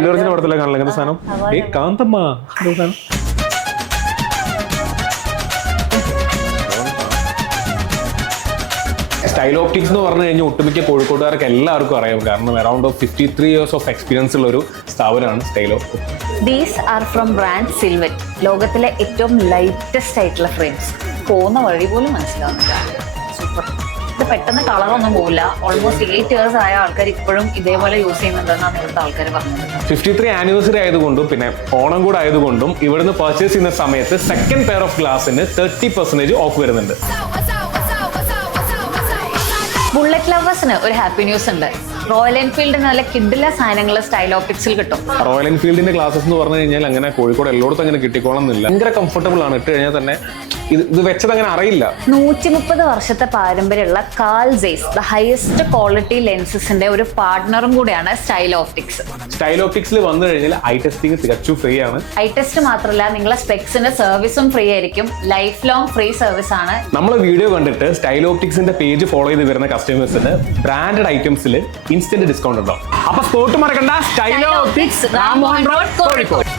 അല്ലൂർജിന്റെ പടത്തിലെ കാണില്ല ഇങ്ങനത്തെ സാധനം. കാന്തമ്മ സാധനം. സ്റ്റൈൽ ഓപ്റ്റിക്സ് എന്ന് പറഞ്ഞു കഴിഞ്ഞാൽ ഒട്ടുമിക്ക കോഴിക്കോട്ടുകാർക്ക് എല്ലാവർക്കും അറിയാം. കാരണം അറൌണ്ട് 53 years ഓഫ് എക്സ്പീരിയൻസ് ഉള്ള ഒരു സ്ഥാപനമാണ് style optics. These are from brand Silvan. ലോകത്തിലെ ഏറ്റവും ലൈറ്റസ്റ്റ് ആയിട്ടുള്ള ഫ്രെയിംസ്. പോകുന്ന വഴി പോലും മനസ്സിലാവുന്നില്ല. സൂപ്പർ. ഇത് പെട്ടെന്ന് കളറൊന്നും പോകില്ല. ഓൾമോസ്റ്റ് 8 years ആയ ആൾക്കാർ ഇപ്പോഴും ഇതേപോലെ യൂസ് ചെയ്യുന്നുണ്ടെന്നാണ് ഇവിടുത്തെ ആൾക്കാർ പറഞ്ഞത്. 53 ആനിവേഴ്സറി ആയതുകൊണ്ടും പിന്നെ ഓണം കൂടെ ആയതുകൊണ്ടും ഇവിടുന്ന് പർച്ചേസ് ചെയ്യുന്ന സമയത്ത് സെക്കൻഡ് പെയർ ഓഫ് ഗ്ലാസിന് 30% ഓഫ് വരുന്നുണ്ട്. ബുള്ളറ്റ് ലവേഴ്സിന് ഒരു ഹാപ്പി ന്യൂസ് ഉണ്ട്. റോയൽ എൻഫീൽഡിന് നല്ല കിഡിലെ സാധനങ്ങൾ സ്റ്റൈൽ ഓപ്റ്റിക്സിൽ കിട്ടും. റോയൽ എൻഫീൽഡിന്റെ ഗ്ലാസസ് എന്ന് പറഞ്ഞു കഴിഞ്ഞാൽ അങ്ങനെ കോഴിക്കോട് എല്ലായിടത്തും അങ്ങനെ കിട്ടിക്കോളം എന്നില്ല. ഭയങ്കര കംഫർട്ടബിൾ ആണ്. ഇട്ട് കഴിഞ്ഞാൽ തന്നെ ഇത് വെച്ചത് അങ്ങനെ അറിയില്ല. 130 വർഷത്തെ പാരമ്പര്യമുള്ള Carl Zeiss the highest quality ലെൻസസിന്റെ ഒരു പാർട്ട്ണറും കൂടിയാണ് സ്റ്റൈൽ ഓപ്റ്റിക്സ്. സ്റ്റൈൽ ഓപ്റ്റിക്സിൽ വന്നു കഴിഞ്ഞാൽ ഐ ടെസ്റ്റിംഗ് തികച്ചും ഫ്രീ ആണ്. ഐ ടെസ്റ്റ് മാത്രമല്ല, നിങ്ങളെ സ്പെക്സിന്റെ സർവീസും ഫ്രീ ആയിരിക്കും. ലൈഫ് ലോങ് ഫ്രീ സർവീസ് ആണ്. നമ്മൾ വീഡിയോ കണ്ടിട്ട് സ്റ്റൈൽ ഓപ്റ്റിക്സിന്റെ പേജ് ഫോളോ ചെയ്ത് വരുന്ന കസ്റ്റമേഴ്സിന് ബ്രാൻഡഡ് ഐറ്റംസിൽ ഇൻസ്റ്റന്റ് ഡിസ്കൗണ്ട് ഉണ്ടാവും. അപ്പൊ സ്പോട്ട് മറക്കണ്ട. Style optics, Rammohan road, Kozhikode.